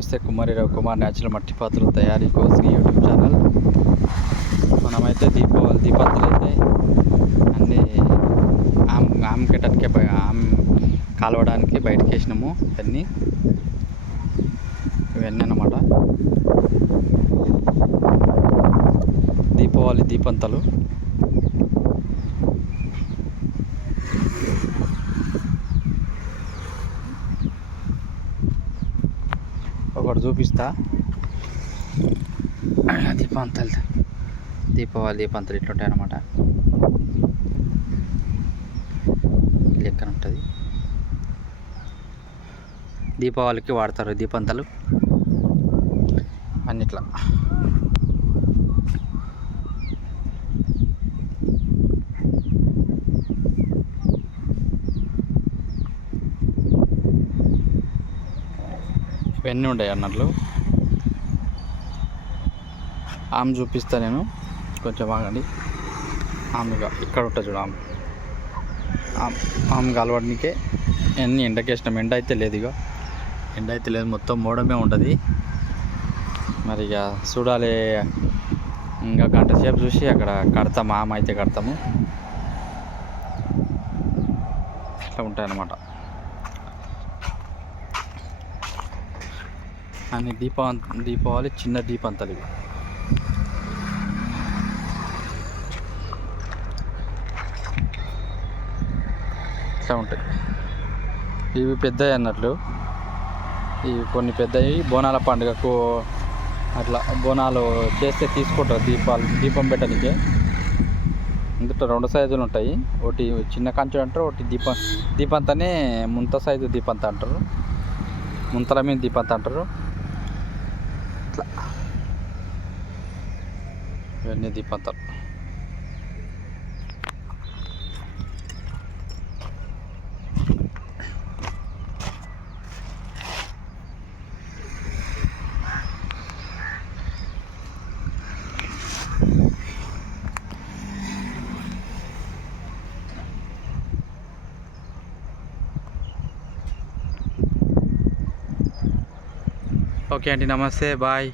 నమస్తే కుమారిరావు కుమార్ న్యాచురల్ మట్టి పాత్రల తయారీ కోసం యూట్యూబ్ ఛానల్. మనమైతే దీపావళి దీపాత్రలు అయితే అన్నీ ఆమ్ ఆమె కెటట్కే ఆమ్ కాలవడానికి బయటకు వేసినాము ఇవన్నీ. ఇవన్నీ అనమాట దీపావళి దీపంతలు. ఒకటి చూపిస్తా. దీపాంతలు. దీపావళి దీపాంతలు ఇట్లుంటాయి అనమాట లెక్కన ఉంటుంది దీపావళికి వాడతారు దీపంతలు. అన్నిట్లా. ఇవన్నీ ఉంటాయి అన్నట్లు. ఆమె చూపిస్తా నేను. కొంచెం బాగండి ఆమెగా ఇక్కడ ఉంటుంది చూడు ఆమె. ఆమె కలవడానికే అన్ని ఎండకేసినాం ఎండ అయితే లేదు ఇక ఎండ అయితే లేదు. మొత్తం మోడమే ఉంటుంది. మరి ఇక చూడాలి. ఇంకా గంట సేపు చూసి అక్కడ కడతాము ఆమె అయితే కడతాము. ఇట్లా ఉంటాయన్నమాట. అన్ని దీపా దీపావళి చిన్న దీపంతలు ఇవి. ఇట్లా ఉంటాయి. ఇవి పెద్దవి అన్నట్లు. ఇవి కొన్ని పెద్దవి. బోనాల పండుగకు అట్లా బోనాలు చేస్తే తీసుకుంటారు దీపాలు దీపం పెట్టడానికి. ఇందులో రెండు సైజులు ఉంటాయి. ఒకటి చిన్న కంచె అంటారు ఒకటి దీపం దీపంతనే ముంత సైజు దీపంత అంటారు. ముంతల మీద దీపంత అంటారు. ఇవన్నీ దీపంతలు ఓకే అండి నమస్తే బాయ్